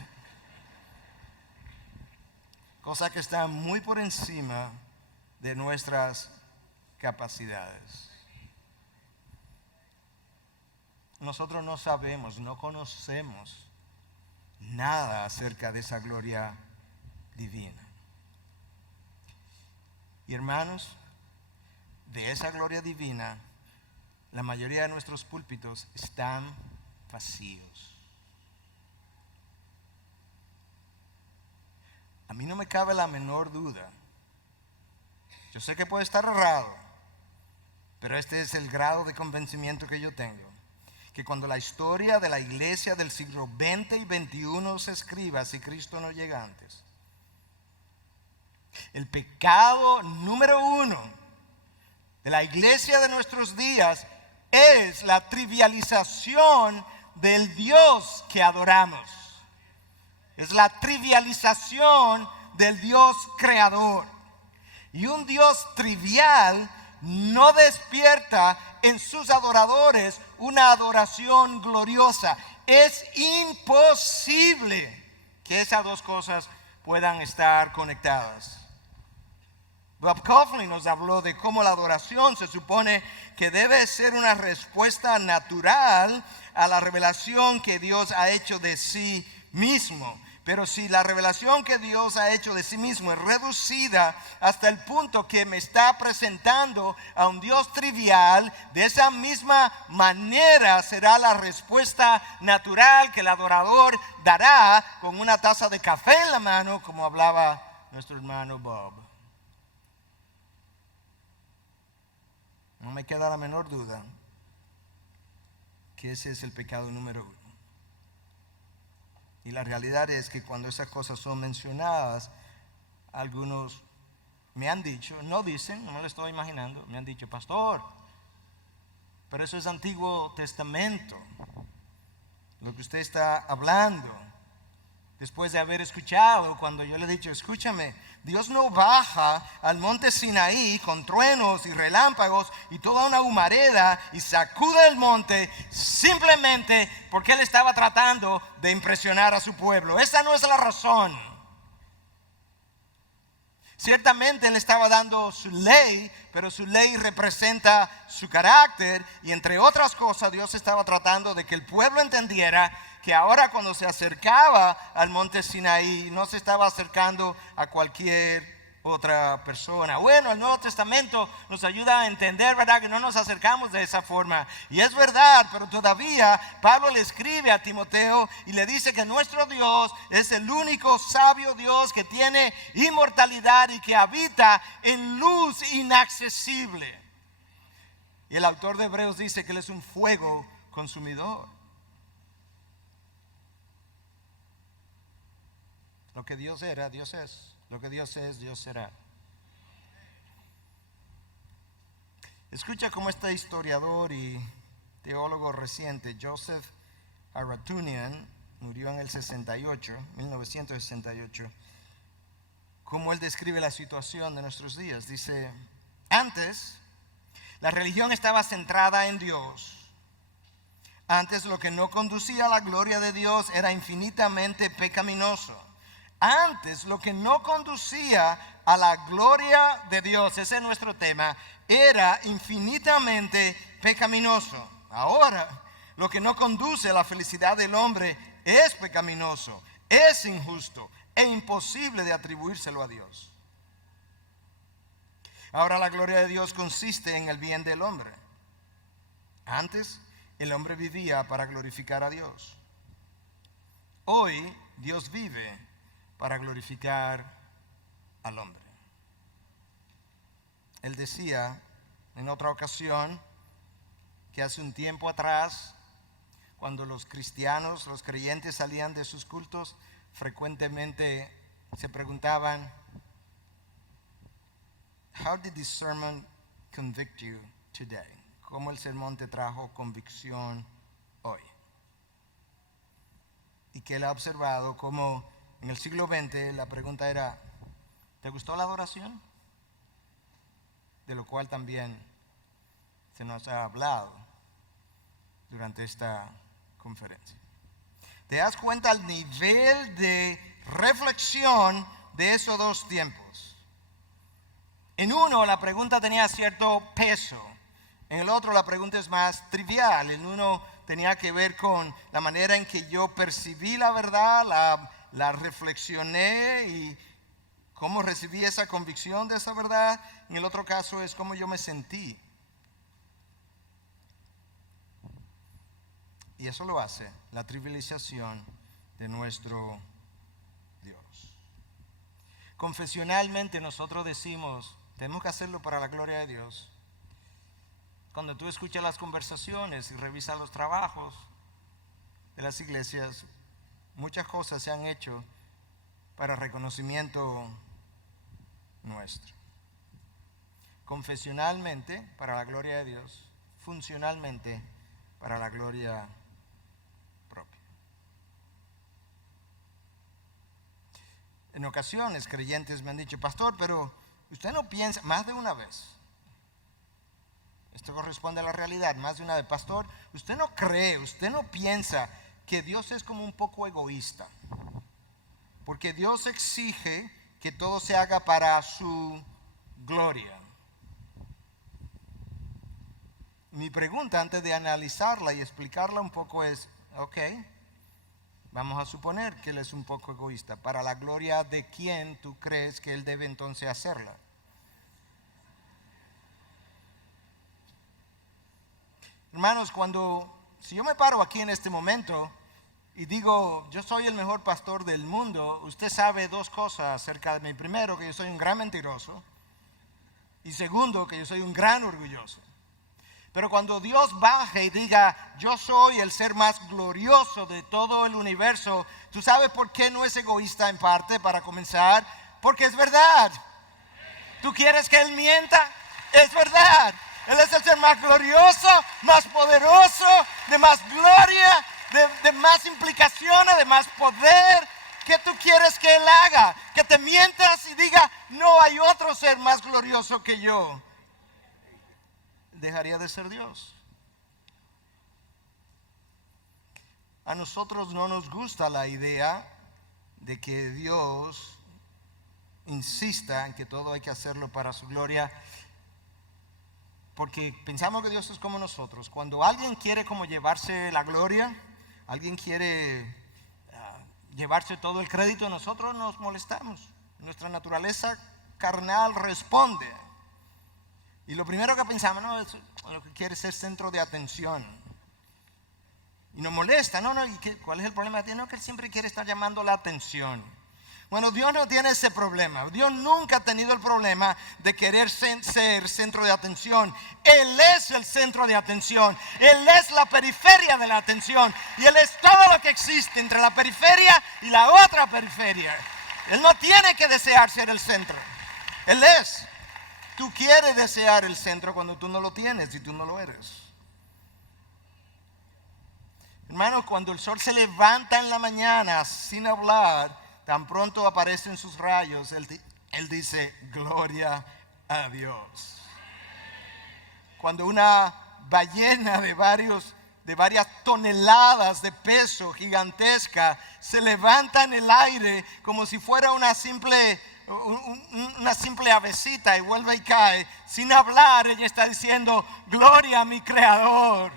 Cosa que está muy por encima de nuestras capacidades. Nosotros no sabemos, no conocemos nada acerca de esa gloria divina. Y hermanos, de esa gloria divina, la mayoría de nuestros púlpitos están vacíos. A mí no me cabe la menor duda. Yo sé que puede estar errado, pero este es el grado de convencimiento que yo tengo. Que cuando la historia de la iglesia del siglo XX y XXI se escriba, si Cristo no llega antes, el pecado número 1 de la iglesia de nuestros días es la trivialización del Dios que adoramos. Es la trivialización del Dios creador. Y un Dios trivial no despierta en sus adoradores una adoración gloriosa. Es imposible que esas dos cosas puedan estar conectadas. Bob Kauflin nos habló de cómo la adoración se supone que debe ser una respuesta natural a la revelación que Dios ha hecho de sí mismo. Pero si la revelación que Dios ha hecho de sí mismo es reducida hasta el punto que me está presentando a un Dios trivial, de esa misma manera será la respuesta natural que el adorador dará con una taza de café en la mano, como hablaba nuestro hermano Bob. No me queda la menor duda que ese es el pecado número 1. Y la realidad es que cuando esas cosas son mencionadas, algunos me han dicho, no dicen, no me lo estoy imaginando, me han dicho, pastor, pero eso es Antiguo Testamento, lo que usted está hablando. Después de haber escuchado, cuando yo le he dicho, escúchame, Dios no baja al monte Sinaí con truenos y relámpagos y toda una humareda y sacude el monte simplemente porque Él estaba tratando de impresionar a su pueblo. Esa no es la razón. Ciertamente Él estaba dando su ley, pero su ley representa su carácter, y entre otras cosas Dios estaba tratando de que el pueblo entendiera que ahora cuando se acercaba al monte Sinaí no se estaba acercando a cualquier otra persona. Bueno, el Nuevo Testamento nos ayuda a entender, ¿verdad?, que no nos acercamos de esa forma. Y es verdad, pero todavía Pablo le escribe a Timoteo y le dice que nuestro Dios es el único sabio Dios que tiene inmortalidad y que habita en luz inaccesible. Y el autor de Hebreos dice que Él es un fuego consumidor. Lo que Dios era, Dios es. Lo que Dios es, Dios será. Escucha cómo este historiador y teólogo reciente, Joseph Aratunian, murió en el 1968, cómo él describe la situación de nuestros días. Dice, antes la religión estaba centrada en Dios. Antes lo que no conducía a la gloria de Dios era infinitamente pecaminoso. Antes lo que no conducía a la gloria de Dios, ese es nuestro tema, era infinitamente pecaminoso. Ahora lo que no conduce a la felicidad del hombre es pecaminoso, es injusto e imposible de atribuírselo a Dios. Ahora la gloria de Dios consiste en el bien del hombre. Antes el hombre vivía para glorificar a Dios. Hoy Dios vive para glorificar al hombre. Él decía en otra ocasión que hace un tiempo atrás, cuando los cristianos, los creyentes salían de sus cultos, frecuentemente se preguntaban, "How did this sermon convict you today?" ¿Cómo el sermón te trajo convicción hoy? Y que él ha observado cómo en el siglo XX la pregunta era, ¿te gustó la adoración? De lo cual también se nos ha hablado durante esta conferencia. ¿Te das cuenta el nivel de reflexión de esos dos tiempos? En uno la pregunta tenía cierto peso, en el otro la pregunta es más trivial. En uno tenía que ver con la manera en que yo percibí la verdad, la reflexioné y cómo recibí esa convicción de esa verdad. En el otro caso es cómo yo me sentí. Y eso lo hace la trivialización de nuestro Dios. Confesionalmente nosotros decimos, tenemos que hacerlo para la gloria de Dios. Cuando tú escuchas las conversaciones y revisas los trabajos de las iglesias, muchas cosas se han hecho para reconocimiento nuestro. Confesionalmente para la gloria de Dios, funcionalmente para la gloria propia. En ocasiones creyentes me han dicho, pastor, pero usted no piensa, más de una vez, esto corresponde a la realidad, más de una vez, pastor, usted no cree, usted no piensa que Dios es como un poco egoísta, porque Dios exige que todo se haga para su gloria. Mi pregunta antes de analizarla y explicarla un poco es, ok, vamos a suponer que Él es un poco egoísta. ¿Para la gloria de quién tú crees que Él debe entonces hacerla? Hermanos, si yo me paro aquí en este momento y digo, yo soy el mejor pastor del mundo, usted sabe dos cosas acerca de mí. Primero, que yo soy un gran mentiroso. Y segundo, que yo soy un gran orgulloso. Pero cuando Dios baje y diga, yo soy el ser más glorioso de todo el universo, ¿tú sabes por qué no es egoísta en parte, para comenzar? Porque es verdad. ¿Tú quieres que Él mienta? Es verdad. Él es el ser más glorioso, más poderoso, de más gloria, de más implicaciones, de más poder. ¿Qué tú quieres que Él haga? Que te mientas y diga, no hay otro ser más glorioso que yo. Dejaría de ser Dios. A nosotros no nos gusta la idea de que Dios insista en que todo hay que hacerlo para su gloria, porque pensamos que Dios es como nosotros. Cuando alguien quiere como llevarse la gloria, alguien quiere llevarse todo el crédito, nosotros nos molestamos. Nuestra naturaleza carnal responde. Y lo primero que pensamos, no, es lo que quiere ser centro de atención. Y nos molesta, ¿y cuál es el problema? No, que él siempre quiere estar llamando la atención. Bueno, Dios no tiene ese problema. Dios nunca ha tenido el problema de querer ser centro de atención. Él es el centro de atención. Él es la periferia de la atención. Y Él es todo lo que existe entre la periferia y la otra periferia. Él no tiene que desear ser el centro. Él es. Tú quieres desear el centro cuando tú no lo tienes y tú no lo eres. Hermanos, cuando el sol se levanta en la mañana sin hablar, tan pronto aparecen sus rayos, él dice, gloria a Dios. Cuando una ballena de varias toneladas de peso gigantesca se levanta en el aire como si fuera una simple avecita y vuelve y cae, sin hablar, ella está diciendo, gloria a mi Creador.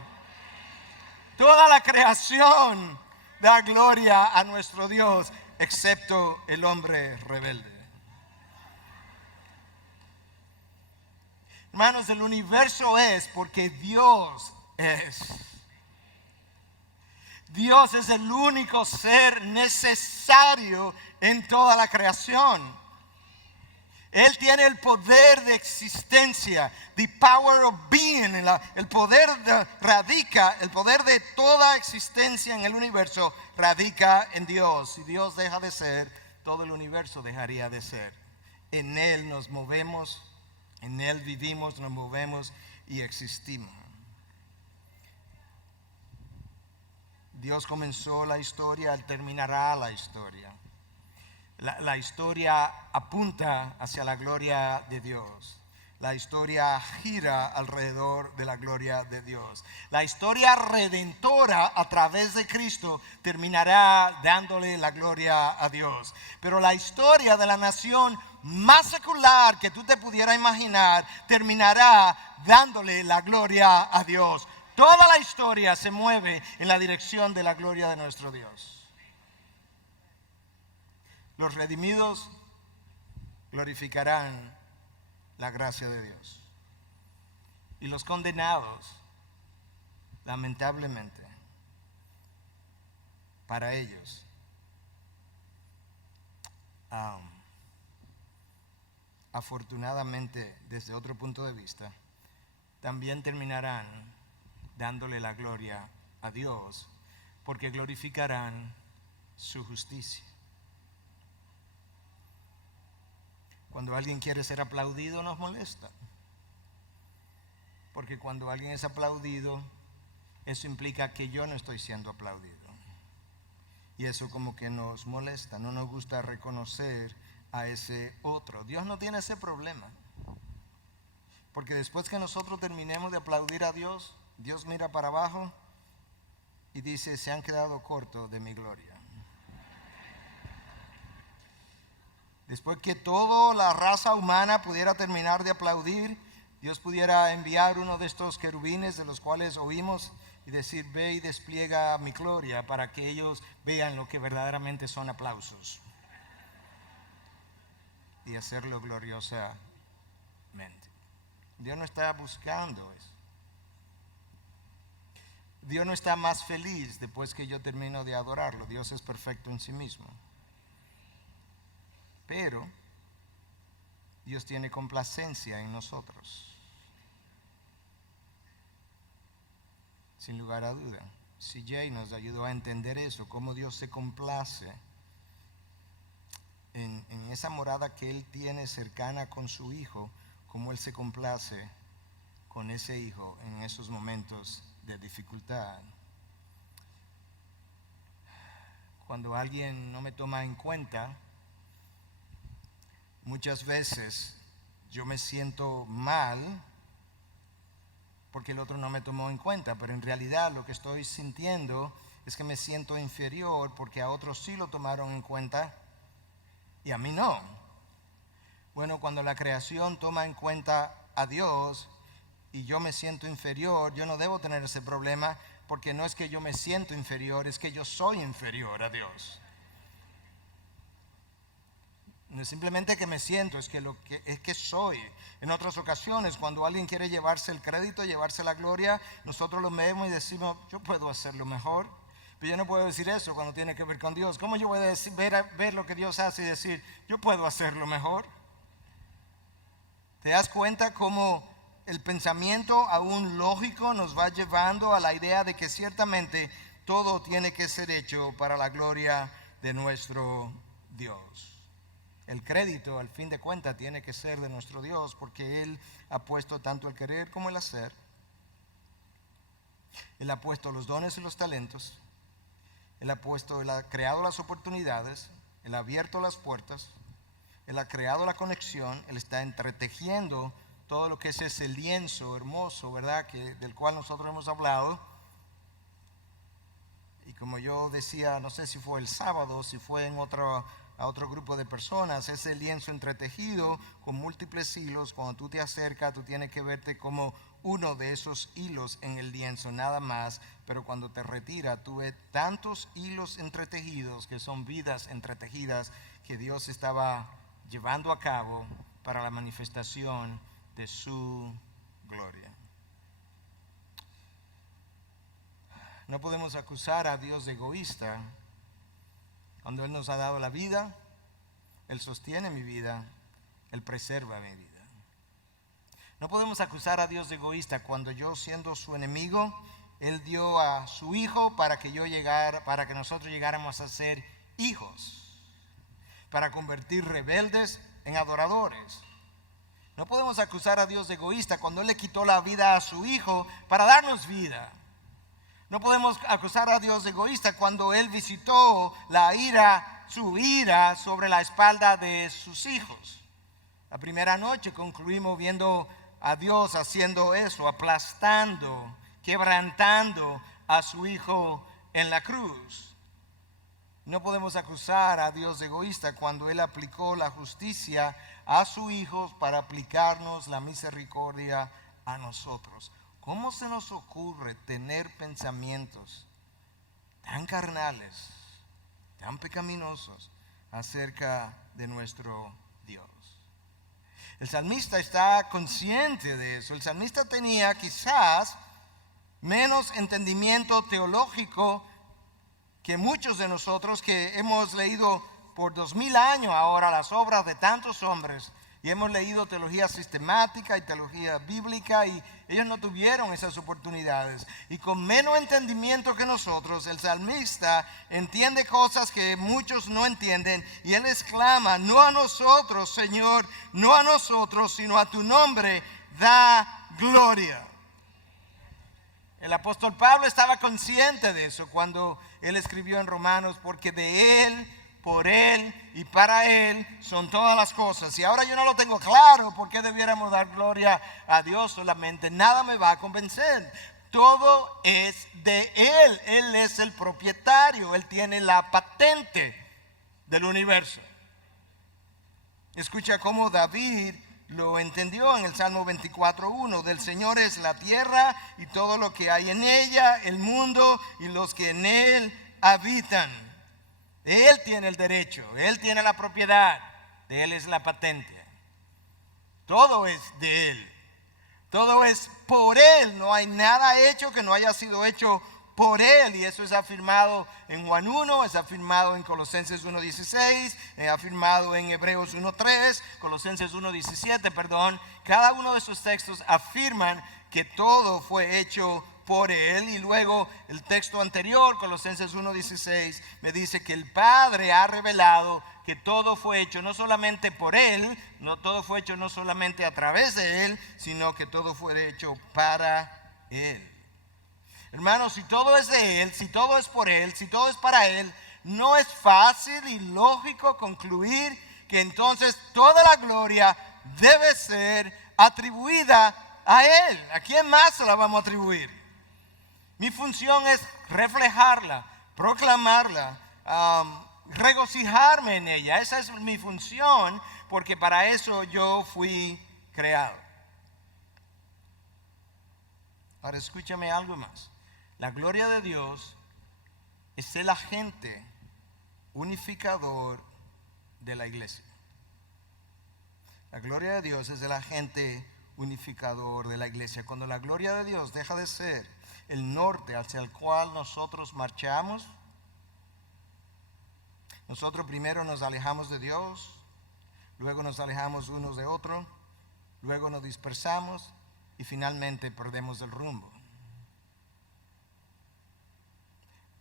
Toda la creación da gloria a nuestro Dios, excepto el hombre rebelde. Hermanos, el universo es porque Dios es. Dios es el único ser necesario en toda la creación. Él tiene el poder de existencia, the power of being. El poder de toda existencia en el universo radica en Dios. Si Dios deja de ser, todo el universo dejaría de ser. En Él nos movemos, en Él vivimos, nos movemos y existimos. Dios comenzó la historia, Él terminará la historia. La historia apunta hacia la gloria de Dios. La historia gira alrededor de la gloria de Dios. La historia redentora a través de Cristo terminará dándole la gloria a Dios. Pero la historia de la nación más secular que tú te pudieras imaginar terminará dándole la gloria a Dios. Toda la historia se mueve en la dirección de la gloria de nuestro Dios. Los redimidos glorificarán la gracia de Dios. Y los condenados, lamentablemente, para ellos, afortunadamente, desde otro punto de vista, también terminarán dándole la gloria a Dios, porque glorificarán su justicia. Cuando alguien quiere ser aplaudido nos molesta, porque cuando alguien es aplaudido, eso implica que yo no estoy siendo aplaudido. Y eso como que nos molesta, no nos gusta reconocer a ese otro. Dios no tiene ese problema, porque después que nosotros terminemos de aplaudir a Dios, Dios mira para abajo y dice, se han quedado cortos de mi gloria. Después que toda la raza humana pudiera terminar de aplaudir, Dios pudiera enviar uno de estos querubines de los cuales oímos y decir, ve y despliega mi gloria para que ellos vean lo que verdaderamente son aplausos. Y hacerlo gloriosamente. Dios no está buscando eso. Dios no está más feliz después que yo termino de adorarlo. Dios es perfecto en sí mismo. Pero Dios tiene complacencia en nosotros. Sin lugar a duda. CJ nos ayudó a entender eso, cómo Dios se complace en esa morada que Él tiene cercana con su Hijo, cómo Él se complace con ese Hijo en esos momentos de dificultad. Cuando alguien no me toma en cuenta, muchas veces yo me siento mal porque el otro no me tomó en cuenta, pero en realidad lo que estoy sintiendo es que me siento inferior porque a otros sí lo tomaron en cuenta y a mí no. Bueno, cuando la creación toma en cuenta a Dios y yo me siento inferior, yo no debo tener ese problema, porque no es que yo me siento inferior, es que yo soy inferior a Dios. No es simplemente que me siento, es que soy. En otras ocasiones, cuando alguien quiere llevarse el crédito, llevarse la gloria, nosotros lo vemos y decimos, yo puedo hacerlo mejor. Pero yo no puedo decir eso cuando tiene que ver con Dios. ¿Cómo yo voy a ver lo que Dios hace y decir, yo puedo hacerlo mejor? ¿Te das cuenta cómo el pensamiento aún lógico nos va llevando a la idea de que ciertamente todo tiene que ser hecho para la gloria de nuestro Dios? El crédito, al fin de cuentas, tiene que ser de nuestro Dios, porque Él ha puesto tanto el querer como el hacer. Él ha puesto los dones y los talentos. Él ha creado las oportunidades. Él ha abierto las puertas. Él ha creado la conexión. Él está entretejiendo todo lo que es ese lienzo hermoso, ¿verdad?, del cual nosotros hemos hablado. Y como yo decía, no sé si fue el sábado, si fue a otro grupo de personas, ese lienzo entretejido con múltiples hilos, cuando tú te acercas, tú tienes que verte como uno de esos hilos en el lienzo, nada más. Pero cuando te retiras, tú ves tantos hilos entretejidos, que son vidas entretejidas, que Dios estaba llevando a cabo para la manifestación de su gloria. No podemos acusar a Dios de egoísta cuando Él nos ha dado la vida. Él sostiene mi vida, Él preserva mi vida. No podemos acusar a Dios de egoísta cuando yo, siendo su enemigo, Él dio a su Hijo para que nosotros llegáramos a ser hijos, para convertir rebeldes en adoradores. No podemos acusar a Dios de egoísta cuando Él le quitó la vida a su Hijo para darnos vida. No podemos acusar a Dios de egoísta cuando Él visitó su ira sobre la espalda de sus hijos. La primera noche concluimos viendo a Dios haciendo eso, aplastando, quebrantando a su Hijo en la cruz. No podemos acusar a Dios de egoísta cuando Él aplicó la justicia a su Hijo para aplicarnos la misericordia a nosotros. ¿Cómo se nos ocurre tener pensamientos tan carnales, tan pecaminosos acerca de nuestro Dios? El salmista está consciente de eso. El salmista tenía quizás menos entendimiento teológico que muchos de nosotros, que hemos leído por 2000 años ahora las obras de tantos hombres y hemos leído teología sistemática y teología bíblica, y ellos no tuvieron esas oportunidades. Y con menos entendimiento que nosotros, el salmista entiende cosas que muchos no entienden, y él exclama: no a nosotros, Señor, no a nosotros, sino a tu nombre da gloria. El apóstol Pablo estaba consciente de eso cuando él escribió en Romanos: porque de Él, por Él y para Él son todas las cosas. Y ahora yo no lo tengo claro por qué debiéramos dar gloria a Dios solamente. Nada me va a convencer. Todo es de Él. Él es el propietario. Él tiene la patente del universo. Escucha cómo David lo entendió en el Salmo 24:1. Del Señor es la tierra y todo lo que hay en ella, el mundo y los que en él habitan. Él tiene el derecho, Él tiene la propiedad, de Él es la patente. Todo es de Él, todo es por Él. No hay nada hecho que no haya sido hecho por Él, y eso es afirmado en Juan 1, es afirmado en Colosenses 1:16, es afirmado en Hebreos 1:3, Colosenses 1:17, perdón. Cada uno de esos textos afirman que todo fue hecho por Él. Y luego el texto anterior, Colosenses 1:16, me dice que el Padre ha revelado que todo fue hecho no solamente por Él, todo fue hecho no solamente a través de Él, sino que todo fue hecho para Él. Hermanos, si todo es de Él, si todo es por Él, si todo es para Él, no es fácil y lógico concluir que entonces toda la gloria debe ser atribuida a Él. ¿A quién más se la vamos a atribuir? Mi función es reflejarla, proclamarla, regocijarme en ella. Esa es mi función, porque para eso yo fui creado. Ahora escúchame algo más. La gloria de Dios es el agente unificador de la iglesia. La gloria de Dios es el agente unificador de la iglesia. Cuando la gloria de Dios deja de ser el norte hacia el cual nosotros marchamos. Nosotros primero nos alejamos de Dios, luego nos alejamos unos de otros, luego nos dispersamos y finalmente perdemos el rumbo.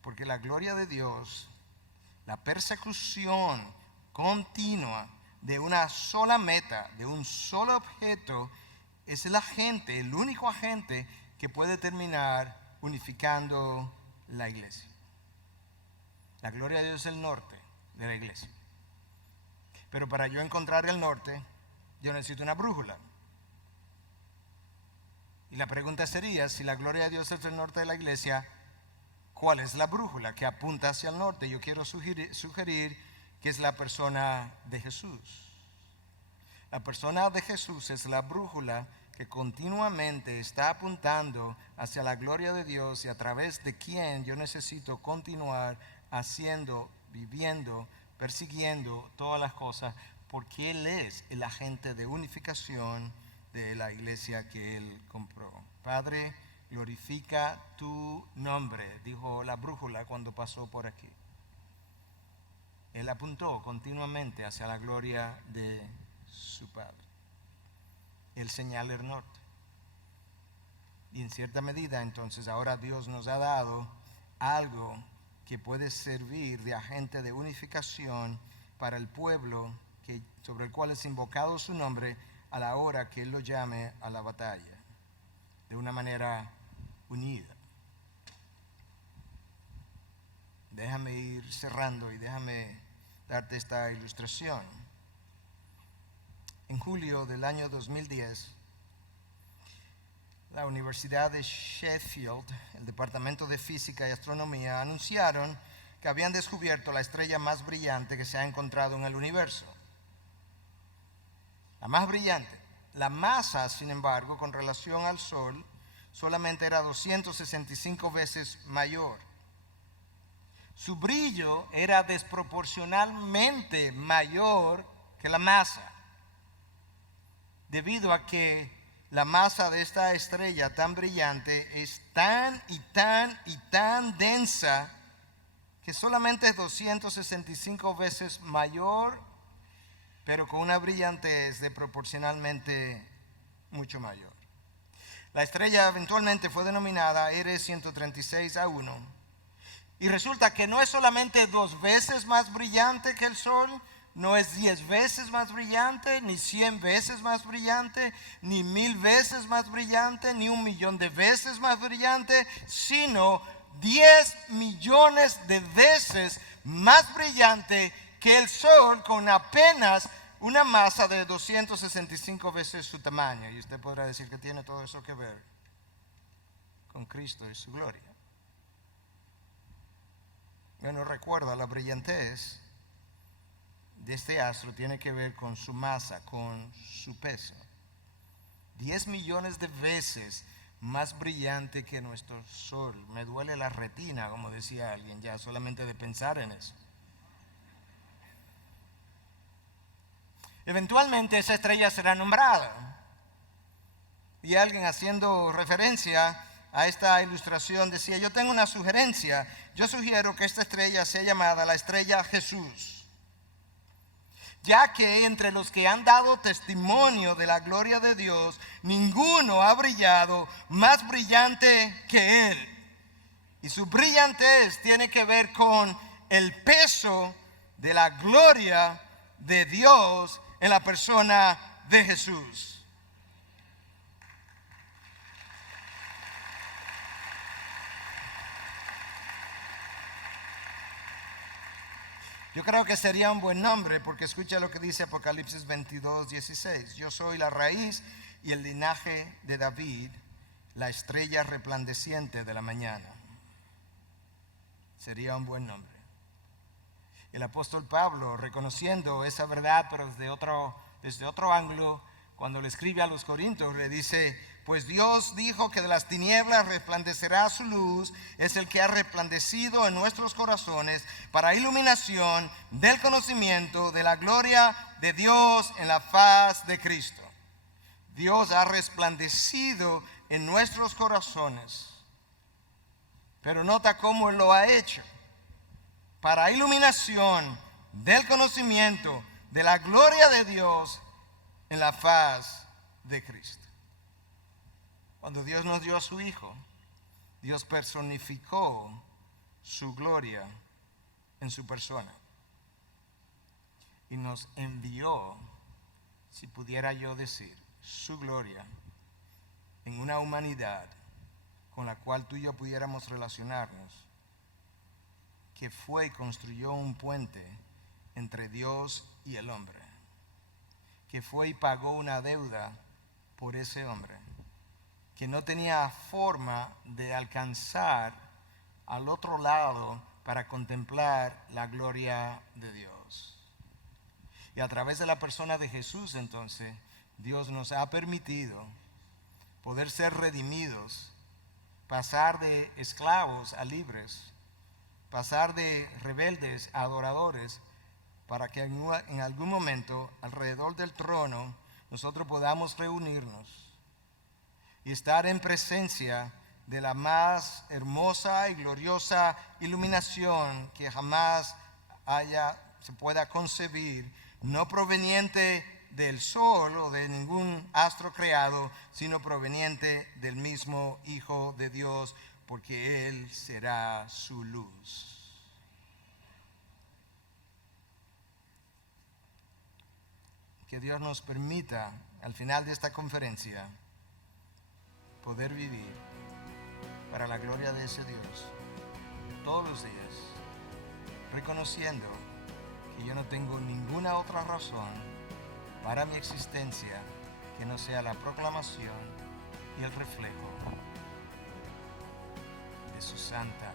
Porque la gloria de Dios, la persecución continua de una sola meta, de un solo objeto, es el agente, el único agente que puede terminar unificando la iglesia. La gloria de Dios es el norte de la iglesia. Pero para yo encontrar el norte, yo necesito una brújula. Y la pregunta sería, si la gloria de Dios es el norte de la iglesia, ¿cuál es la brújula que apunta hacia el norte? Yo quiero sugerir que es la persona de Jesús. La persona de Jesús es la brújula que continuamente está apuntando hacia la gloria de Dios y a través de quien yo necesito continuar haciendo, viviendo, persiguiendo todas las cosas, porque Él es el agente de unificación de la iglesia que Él compró. Padre, glorifica tu nombre, dijo la brújula cuando pasó por aquí. Él apuntó continuamente hacia la gloria de su Padre. Él señala el norte. Y en cierta medida, entonces, ahora Dios nos ha dado algo que puede servir de agente de unificación para el pueblo sobre el cual es invocado su nombre a la hora que Él lo llame a la batalla, de una manera unida. Déjame ir cerrando y déjame darte esta ilustración. En julio del año 2010, la Universidad de Sheffield, el Departamento de Física y Astronomía, anunciaron que habían descubierto la estrella más brillante que se ha encontrado en el universo. La más brillante. La masa, sin embargo, con relación al Sol, solamente era 265 veces mayor. Su brillo era desproporcionalmente mayor que la masa, debido a que la masa de esta estrella tan brillante es tan y tan densa que solamente es 265 veces mayor, pero con una brillantez de proporcionalmente mucho mayor. La estrella eventualmente fue denominada R136A1 y resulta que no es solamente 2 veces más brillante que el Sol, no es 10 veces más brillante, ni 100 veces más brillante, ni 1000 veces más brillante, ni 1.000.000 de veces más brillante, sino 10 millones de veces más brillante que el Sol, con apenas una masa de 265 veces su tamaño. Y usted podrá decir que tiene todo eso que ver con Cristo y su gloria. Bueno, recuerda, la brillantez de este astro tiene que ver con su masa, con su peso. 10 millones de veces más brillante que nuestro Sol. Me duele la retina, como decía alguien, ya solamente de pensar en eso. Eventualmente esa estrella será nombrada. Y alguien, haciendo referencia a esta ilustración, decía: yo tengo una sugerencia. Yo sugiero que esta estrella sea llamada la estrella Jesús, ya que entre los que han dado testimonio de la gloria de Dios, ninguno ha brillado más brillante que Él. Y su brillantez tiene que ver con el peso de la gloria de Dios en la persona de Jesús. Yo creo que sería un buen nombre, porque escucha lo que dice Apocalipsis 22:16. Yo soy la raíz y el linaje de David, la estrella resplandeciente de la mañana. Sería un buen nombre. El apóstol Pablo, reconociendo esa verdad, pero desde otro ángulo, cuando le escribe a los Corintios, le dice: pues Dios dijo que de las tinieblas resplandecerá su luz, es el que ha resplandecido en nuestros corazones para iluminación del conocimiento de la gloria de Dios en la faz de Cristo. Dios ha resplandecido en nuestros corazones Pero nota cómo Él lo ha hecho. Para iluminación del conocimiento de la gloria de Dios en la faz de Cristo. Cuando Dios nos dio a su Hijo, Dios personificó su gloria en su persona. Y nos envió, si pudiera yo decir, su gloria en una humanidad con la cual tú y yo pudiéramos relacionarnos, que fue y construyó un puente entre Dios y el hombre, que fue y pagó una deuda por ese hombre, que no tenía forma de alcanzar al otro lado para contemplar la gloria de Dios. Y a través de la persona de Jesús, entonces, Dios nos ha permitido poder ser redimidos, pasar de esclavos a libres, pasar de rebeldes a adoradores, para que en algún momento alrededor del trono nosotros podamos reunirnos y estar en presencia de la más hermosa y gloriosa iluminación que jamás se pueda concebir, no proveniente del sol o de ningún astro creado, sino proveniente del mismo Hijo de Dios, porque Él será su luz. Que Dios nos permita, al final de esta conferencia, poder vivir para la gloria de ese Dios todos los días, reconociendo que yo no tengo ninguna otra razón para mi existencia que no sea la proclamación y el reflejo de su santa